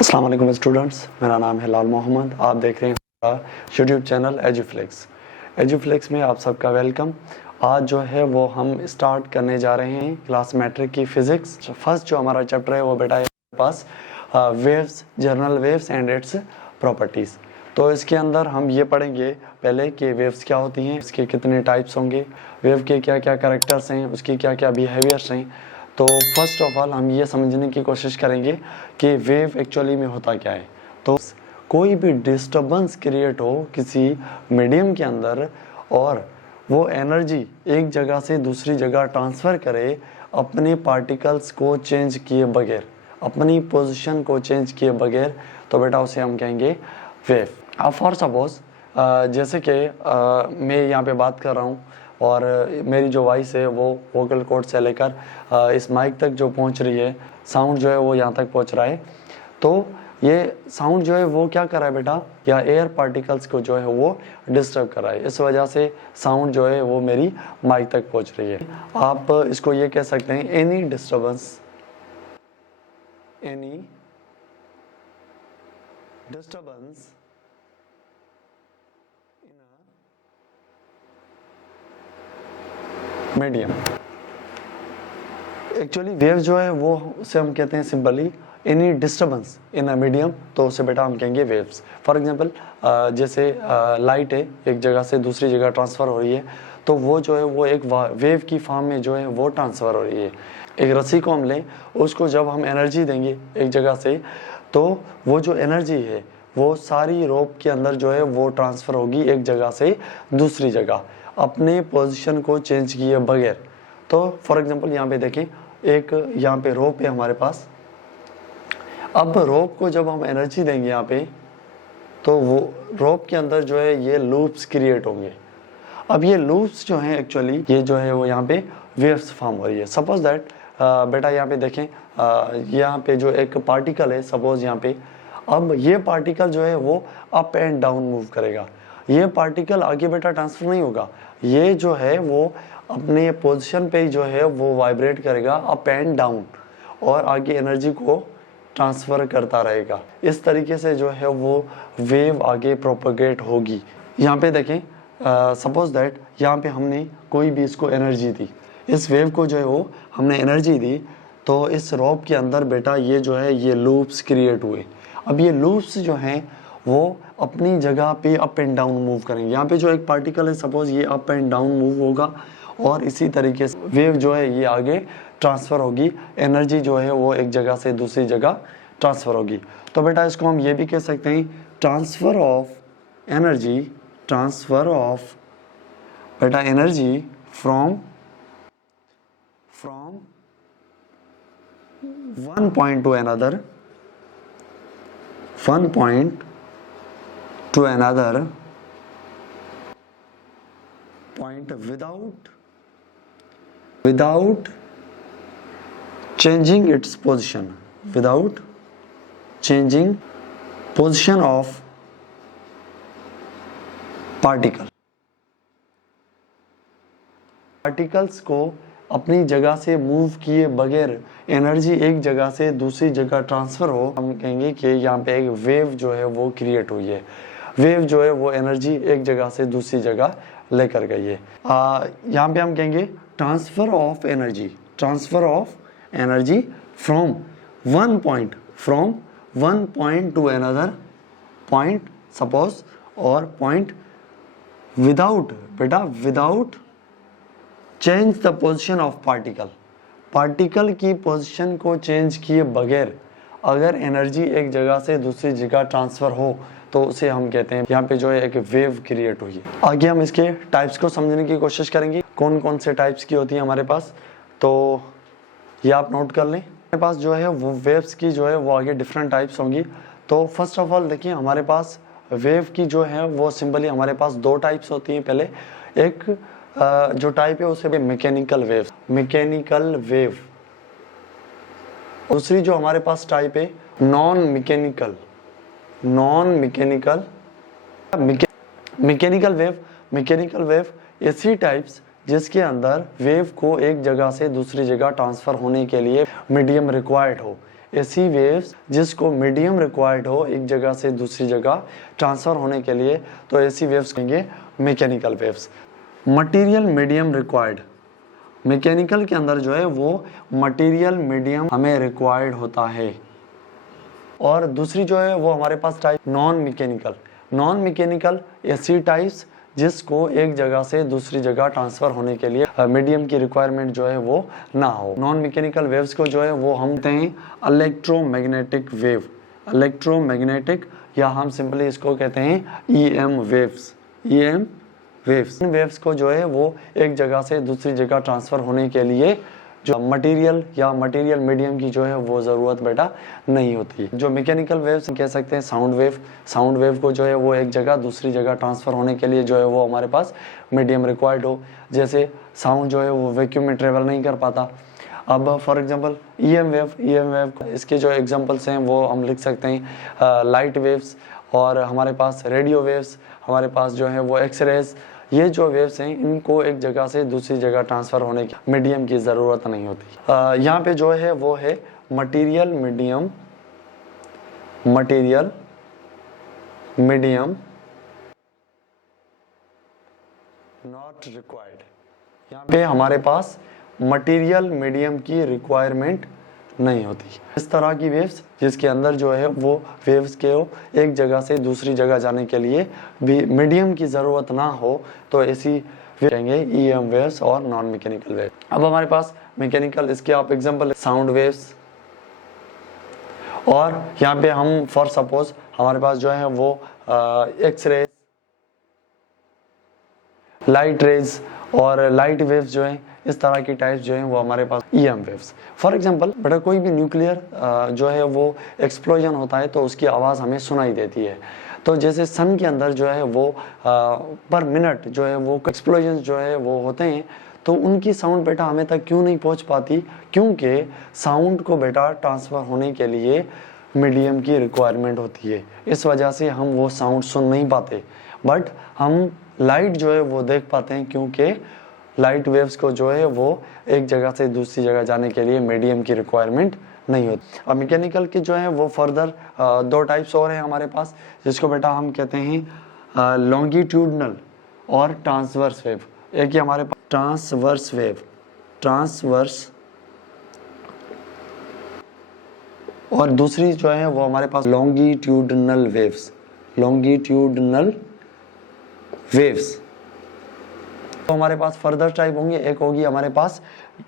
अस्सलाम वालेकुम स्टूडेंट्स, मेरा नाम है लाल मोहम्मद। आप देख रहे हैं यूट्यूब चैनल एजुफ्लेक्स में आप सबका वेलकम। आज जो है वो हम स्टार्ट करने जा रहे हैं क्लास मैट्रिक की फिजिक्स। फर्स्ट जो हमारा चैप्टर है वो बेटा है पास waves, general waves and its properties. तो इसके अंदर हम ये पढ़ेंगे पहले कि वेव्स क्या होती हैं, इसके कितने टाइप्स होंगे, वेव के क्या क्या कैरेक्टर्स हैं, उसकी क्या क्या बिहेवियर्स हैं। तो फर्स्ट ऑफ ऑल हम ये समझने की कोशिश करेंगे कि वेव एक्चुअली में होता क्या है। तो कोई भी डिस्टर्बेंस क्रिएट हो किसी मीडियम के अंदर और वो एनर्जी एक जगह से दूसरी जगह ट्रांसफ़र करे अपने पार्टिकल्स को चेंज किए बगैर, अपनी पोजीशन को चेंज किए बगैर, तो बेटा उसे हम कहेंगे वेव। अब फॉर सपोज जैसे कि मैं यहाँ पे बात कर रहा हूँ और मेरी जो वॉइस है वो वोकल कॉर्ड से लेकर इस माइक तक जो पहुँच रही है, साउंड जो है वो यहाँ तक पहुँच रहा है। तो ये साउंड जो है वो क्या कर रहा है बेटा, या एयर पार्टिकल्स को जो है वो डिस्टर्ब कर रहा है। इस वजह से साउंड जो है वो मेरी माइक तक पहुँच रही है। आप इसको ये कह सकते हैं any disturbance medium. Actually wave जो है वो उसे हम कहते हैं simply any disturbance in a medium, तो उसे बेटा हम कहेंगे वेव्स। फॉर एग्जांपल जैसे लाइट है एक जगह से दूसरी जगह ट्रांसफ़र हो रही है, तो वो जो है वो एक वेव की फॉर्म में जो है वो ट्रांसफ़र हो रही है। एक रस्सी को हम लें, उसको जब हम एनर्जी देंगे एक जगह से, तो वो जो एनर्जी है वो सारी रोप के अंदर जो है वो ट्रांसफ़र होगी एक जगह से दूसरी जगह अपने पोजीशन को चेंज किए बगैर। तो फॉर एग्जांपल यहाँ पे देखें, एक यहाँ पे रोप है हमारे पास। अब रोप को जब हम एनर्जी देंगे यहाँ पे, तो वो रोप के अंदर जो है ये लूप्स क्रिएट होंगे। अब ये लूप्स जो हैं एक्चुअली ये जो है वो यहाँ पे वेव्स फॉर्म हो रही है। सपोज दैट बेटा यहाँ पे देखें, यहाँ पे जो एक पार्टिकल है सपोज यहाँ पे, अब ये पार्टिकल जो है वो अप एंड डाउन मूव करेगा। ये पार्टिकल आगे बेटा ट्रांसफर नहीं होगा, ये जो है वो अपने पोजीशन पे जो है वो वाइब्रेट करेगा अप एंड डाउन और आगे एनर्जी को ट्रांसफ़र करता रहेगा। इस तरीके से जो है वो वेव आगे प्रोपगेट होगी। यहाँ पे देखें, सपोज दैट यहाँ पे हमने कोई भी इसको एनर्जी दी, इस वेव को जो है वो हमने एनर्जी दी, तो इस रोप के अंदर बेटा ये जो है ये लूप्स क्रिएट हुए। अब ये लूप्स जो हैं वो अपनी जगह पे अप एंड डाउन मूव करेंगे। यहाँ पे जो एक पार्टिकल है सपोज ये अप एंड डाउन मूव होगा और इसी तरीके से वेव जो है ये आगे ट्रांसफ़र होगी, एनर्जी जो है वो एक जगह से दूसरी जगह ट्रांसफ़र होगी। तो बेटा इसको हम ये भी कह सकते हैं transfer of energy, transfer of बेटा energy from one point to another, one point to another point without changing its position, without changing position of particle। Particles को अपनी जगह से मूव किए बगैर एनर्जी एक जगह से दूसरी जगह ट्रांसफ़र हो, हम कहेंगे कि यहाँ पे एक वेव जो है वो क्रिएट हुई है। वेव जो है वो एनर्जी एक जगह से दूसरी जगह लेकर गई है। यहाँ पे हम कहेंगे transfer of energy, transfer of energy from one point to another point suppose, और पॉइंट विदाउट बेटा without change the position of particle. Particle की पोजिशन को चेंज किए बगैर अगर एनर्जी एक जगह से दूसरी जगह ट्रांसफ़र हो तो उसे हम कहते हैं यहाँ पे जो है एक वेव क्रिएट हुई है। आगे हम इसके टाइप्स को समझने की कोशिश करेंगे, कौन कौन से टाइप्स की होती है हमारे पास। तो ये आप नोट कर लें, हमारे पास जो है वो वेव्स की जो है वो आगे डिफरेंट टाइप्स होंगी। तो फर्स्ट ऑफ ऑल देखिए, हमारे पास वेव की जो है वो सिंपली हमारे पास दो टाइप्स होती हैं। पहले एक जो टाइप है उसे मैकेनिकल वेव। दूसरी जो हमारे पास टाइप है नॉन मैकेनिकल वेव ऐसी टाइप्स जिसके अंदर वेव को एक जगह से दूसरी जगह ट्रांसफर होने के लिए मीडियम रिक्वायर्ड हो। ऐसी वेव्स जिसको मीडियम रिक्वायर्ड हो एक जगह से दूसरी जगह ट्रांसफर होने के लिए, तो ऐसी वेव्स कहेंगे mechanical waves. Material medium required, mechanical के अंदर जो है वो मटेरियल मीडियम हमें रिक्वायर्ड होता है। और दूसरी जो है वो हमारे पास type non mechanical. Non mechanical ऐसी टाइप्स जिसको एक जगह से दूसरी जगह ट्रांसफर होने के लिए मीडियम की रिक्वायरमेंट जो है वो ना हो। नॉन मैकेनिकल वेव्स को जो है वो हम कहते हैं इलेक्ट्रोमैग्नेटिक वेव, इलेक्ट्रोमैग्नेटिक, या हम सिंपली इसको कहते हैं ईएम वेव्स, ईएम वेव्स। इन वेव्स को जो है वो एक जगह से दूसरी जगह ट्रांसफर होने के लिए जो मटेरियल या मटेरियल मीडियम की जो है वो ज़रूरत बेटा नहीं होती। जो मैकेनिकल वेव्स कह सकते हैं साउंड वेव, साउंड वेव को जो है वो एक जगह दूसरी जगह ट्रांसफ़र होने के लिए जो है वो हमारे पास मीडियम रिक्वायर्ड हो। जैसे साउंड जो है वो वैक्यूम में ट्रेवल नहीं कर पाता। अब for example EM wave, EM wave इसके जो एग्जांपल्स हैं वो हम लिख सकते हैं लाइट वेव्स, और हमारे पास रेडियो वेव्स, हमारे पास जो है वो एक्सरेज। ये जो वेव्स हैं इनको एक जगह से दूसरी जगह ट्रांसफ़र होने की मीडियम की ज़रूरत नहीं होती। यहाँ पे जो है वो है material medium, material medium not required. यहाँ पे हमारे पास मटेरियल मीडियम की रिक्वायरमेंट नहीं होती। इस तरह की वेव्स जिसके अंदर जो है वो वेव्स के एक जगह से दूसरी जगह जाने के लिए भी मीडियम की ज़रूरत ना हो, तो ऐसी कहेंगे ईएम वेव्स और नॉन मैकेनिकल वेव। अब हमारे पास मैकेनिकल, इसके आप एग्जांपल साउंड वेव्स, और यहाँ पे हम फॉर सपोज हमारे पास जो है वो एक्सरे, लाइट रेज और लाइट वेव्स जो है, इस तरह की टाइप्स जो है वो हमारे पास ईएम वेव्स। फॉर एग्जांपल बेटा कोई भी न्यूक्लियर जो है वो एक्सप्लोजन होता है तो उसकी आवाज़ हमें सुनाई देती है। तो जैसे सन के अंदर जो है वो पर मिनट जो है वो एक्सप्लोजन जो है वो होते हैं, तो उनकी साउंड बेटा हमें तक क्यों नहीं पहुंच पाती? क्योंकि साउंड को बेटा ट्रांसफ़र होने के लिए मीडियम की रिक्वायरमेंट होती है। इस वजह से हम वो साउंड सुन नहीं पाते, बट हम लाइट जो है वो देख पाते हैं, क्योंकि लाइट वेव्स को जो है वो एक जगह से दूसरी जगह जाने के लिए मीडियम की रिक्वायरमेंट नहीं होती। और मैकेनिकल के जो है वो फर्दर दो टाइप्स और हैं हमारे पास, जिसको बेटा हम कहते हैं लॉन्गिट्यूडनल और ट्रांसवर्स वेव। एक ही हमारे पास ट्रांसवर्स वेव, ट्रांसवर्स, और दूसरी जो है वो हमारे पास लॉन्गिट्यूडनल वेव्स, लॉन्गिट्यूडनल वेव्स। तो हमारे पास फर्दर टाइप होंगे, एक होगी हमारे पास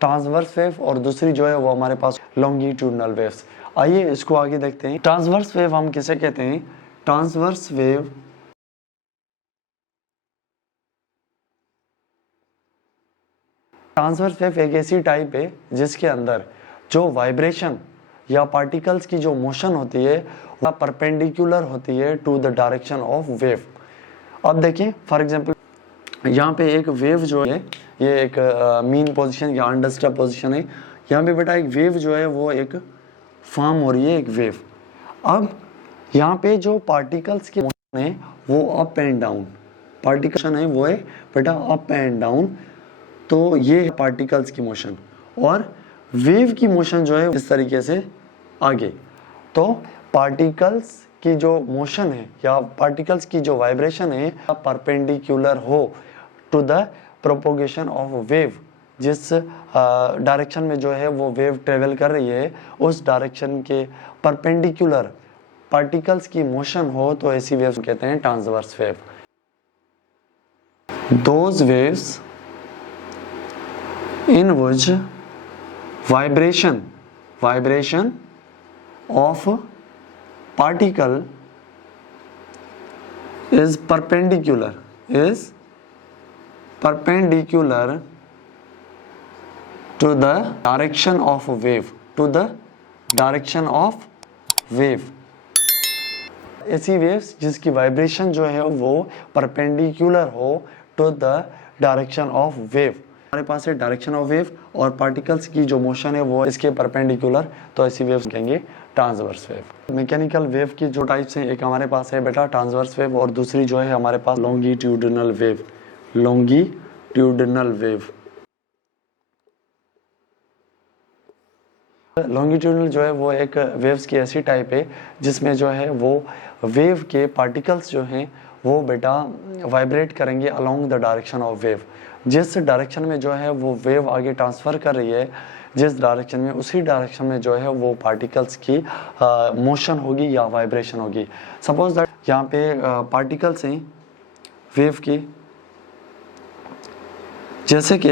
ट्रांसवर्स वेव और दूसरी जो है वो हमारे पास लॉन्गिट्यूडनल वेव्स। आइए इसको आगे देखते हैं। ट्रांसवर्स वेव हम किसे कहते हैं? ट्रांसवर्स वेव एक ऐसी टाइप है जिसके अंदर जो वाइब्रेशन या पार्टिकल्स की जो मोशन होती है वह परपेंडिकुलर होती है to the direction of wave. अब देखिए फॉर एग्जांपल यहाँ पे एक वेव जो है, ये एक मीन पोजीशन या अनडिस्टर्ब पोजीशन है। यहाँ पे बेटा एक वेव जो है वो एक फॉर्म हो रही है, एक वेव। अब यहाँ पे जो पार्टिकल्स की मोशन है वो अप एंड डाउन, पार्टिकल है वो है बेटा अप एंड डाउन। तो ये पार्टिकल्स की मोशन, और वेव की मोशन जो है इस तरीके से आगे। तो पार्टिकल्स की जो मोशन है या पार्टिकल्स की जो वाइब्रेशन है परपेंडिकुलर हो to the propagation of wave, जिस डायरेक्शन में जो है वो वेव ट्रेवल कर रही है उस डायरेक्शन के परपेंडिकुलर पार्टिकल्स की मोशन हो, तो ऐसी वेव्स कहते हैं transverse wave. Those waves in which vibration of particle is perpendicular to the direction of wave, ऐसी वेव्स जिसकी वाइब्रेशन जो है वो परपेंडिकुलर हो to the direction of wave. हमारे पास है डायरेक्शन ऑफ वेव और पार्टिकल्स की जो मोशन है वो इसके परपेंडिकुलर, तो ऐसी वेव्स कहेंगे ट्रांसवर्स वेव। मैकेनिकल वेव की जो टाइप्स हैं, एक हमारे पास है बेटा ट्रांसवर्स वेव और दूसरी जो है हमारे पास longitudinal wave, longitudinal wave. Longitudinal जो है वो एक वेव्स की ऐसी टाइप है जिसमें जो है वो वेव के पार्टिकल्स जो हैं वो बेटा वाइब्रेट करेंगे along the direction of wave. जिस डायरेक्शन में जो है वो वेव आगे ट्रांसफ़र कर रही है, जिस डायरेक्शन में, उसी डायरेक्शन में जो है वो पार्टिकल्स की मोशन होगी या वाइब्रेशन होगी। सपोज दैट यहाँ पे पार्टिकल्स हैं वेव की, जैसे कि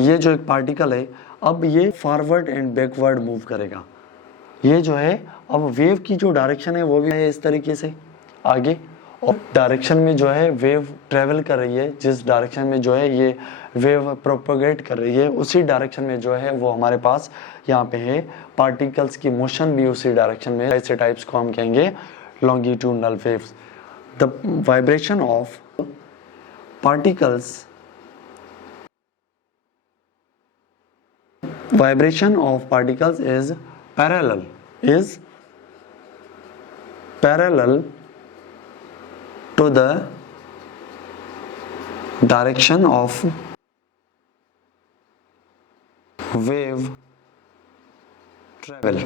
ये जो एक पार्टिकल है अब ये फॉरवर्ड एंड बैकवर्ड मूव करेगा। ये जो है अब वेव की जो डायरेक्शन है वो भी है इस तरीके से आगे, और डायरेक्शन में जो है वेव ट्रेवल कर रही है, जिस डायरेक्शन में जो है ये वेव प्रोपोगेट कर रही है उसी डायरेक्शन में जो है वो हमारे पास यहाँ पे है पार्टिकल्स की मोशन भी उसी डायरेक्शन में। ऐसे टाइप्स को हम कहेंगे longitudinal waves. The vibration of particles, vibration of particles is parallel to the direction of wave travel।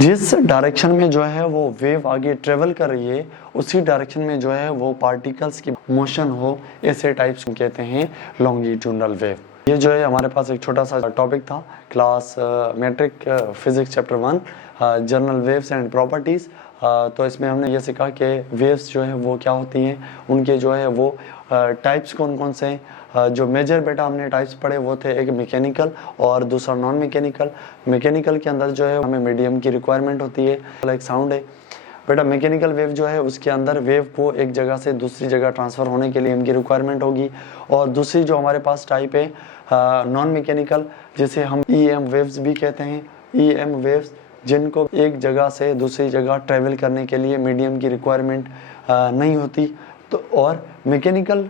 जिस डायरेक्शन में जो है वो वेव आगे ट्रेवल कर रही है उसी डायरेक्शन में जो है वो पार्टिकल्स की मोशन हो, ऐसे टाइप्स को कहते हैं लॉन्गिट्यूडनल वेव। ये जो है हमारे पास एक छोटा सा टॉपिक था class matric physics chapter 1 general waves and properties. तो इसमें हमने ये सीखा कि वेव्स जो है वो क्या होती हैं, उनके जो है वो टाइप्स कौन कौन से हैं। जो मेजर बेटा हमने टाइप्स पढ़े वो थे एक मैकेनिकल और दूसरा नॉन मैकेनिकल। मैकेनिकल के अंदर जो है हमें मीडियम की रिक्वायरमेंट होती है, लाइक साउंड है बेटा। मैकेनिकल वेव जो है उसके अंदर वेव को एक जगह से दूसरी जगह ट्रांसफ़र होने के लिए इनकी रिक्वायरमेंट होगी। और दूसरी जो हमारे पास टाइप है नॉन मैकेनिकल, जिसे हम EM वेव्स भी कहते हैं। EM वेव्स जिनको एक जगह से दूसरी जगह ट्रेवल करने के लिए मीडियम की रिक्वायरमेंट नहीं होती। तो और मैकेनिकल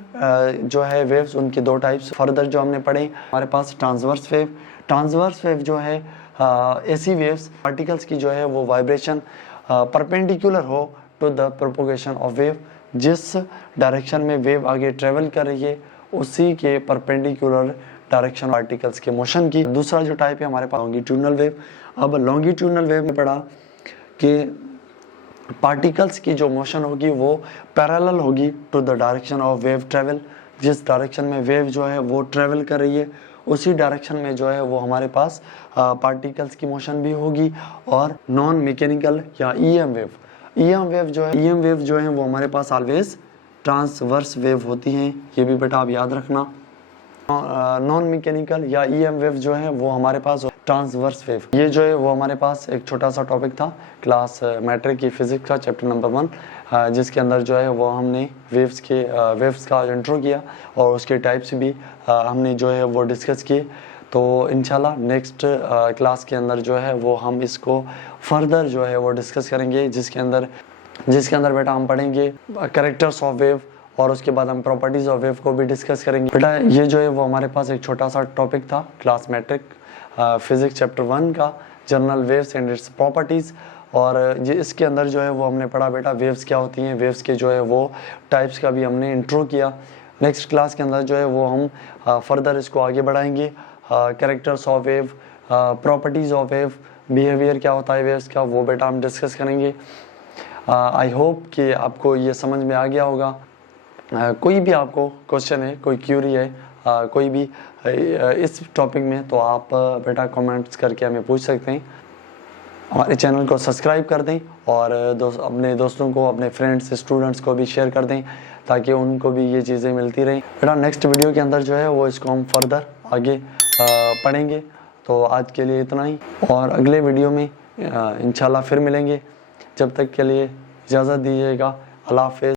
जो है वेव्स, उनकी दो टाइप्स फर्दर जो हमने पढ़े। हमारे पास ट्रांसवर्स वेव। ट्रांसवर्स वेव जो है ऐसी वेव्स पार्टिकल्स की जो है वो वाइब्रेशन परपेंडिकुलर हो to the propagation of wave. जिस डायरेक्शन में वेव आगे ट्रेवल कर रही है उसी के परपेंडिकुलर डायरेक्शन पार्टिकल्स के मोशन की। दूसरा जो टाइप है हमारे पास लॉन्गिट्यूडनल वेव। अब लॉन्गिट्यूडनल वेव में पढ़ा कि पार्टिकल्स की जो मोशन होगी वो पैरेलल होगी to the direction of wave travel. जिस डायरेक्शन में वेव जो है वो ट्रेवल कर रही है उसी डायरेक्शन में जो है वो हमारे पास पार्टिकल्स की मोशन भी होगी। और नॉन मैकेनिकल या EM वेव, EM वेव जो है वो हमारे पास ऑलवेज ट्रांसवर्स वेव होती हैं। ये भी बेटा आप याद रखना। नॉन मैकेनिकल या EM वेव जो है वो हमारे पास ट्रांसवर्स वेव। ये जो है वो हमारे पास एक छोटा सा टॉपिक था क्लास मैट्रिक की फिजिक्स का चैप्टर नंबर 1, जिसके अंदर जो है वो हमने वेव्स का इंट्रो किया और उसके टाइप्स भी हमने जो है वो डिस्कस किए। तो इंशाल्लाह नेक्स्ट क्लास के अंदर जो है वो हम इसको फर्दर जो है वो डिस्कस करेंगे, जिसके अंदर बेटा हम पढ़ेंगे कैरेक्टर्स ऑफ वेव और उसके बाद हम प्रॉपर्टीज ऑफ वेव को भी डिस्कस करेंगे। बेटा ये जो है वो हमारे पास एक छोटा सा टॉपिक था क्लास मैट्रिक फिजिक्स चैप्टर 1 का general waves and its properties. और ये इसके अंदर जो है वो हमने पढ़ा बेटा वेव्स क्या होती हैं, वेव्स के जो है वो टाइप्स का भी हमने इंट्रो किया। नेक्स्ट क्लास के अंदर जो है वो हम फर्दर इसको आगे बढ़ाएंगे। Characters of wave, properties of wave, behaviour क्या होता है वेव्स का, वो बेटा हम डिस्कस करेंगे। आई होप कि आपको ये समझ में आ गया होगा। कोई भी आपको क्वेश्चन है, कोई क्यूरी है, कोई भी इस टॉपिक में, तो आप बेटा कमेंट्स करके हमें पूछ सकते हैं। हमारे चैनल को सब्सक्राइब कर दें और अपने दोस्तों को, अपने फ्रेंड्स, स्टूडेंट्स को भी शेयर कर दें ताकि उनको भी ये चीज़ें मिलती रहें। बेटा नेक्स्ट वीडियो के अंदर जो है वो इसको हम फर्दर आगे पढ़ेंगे। तो आज के लिए इतना ही, और अगले वीडियो में इंशाल्लाह फिर मिलेंगे। जब तक के लिए इजाज़त दीजिएगा। अल्लाह हाफ़िज़।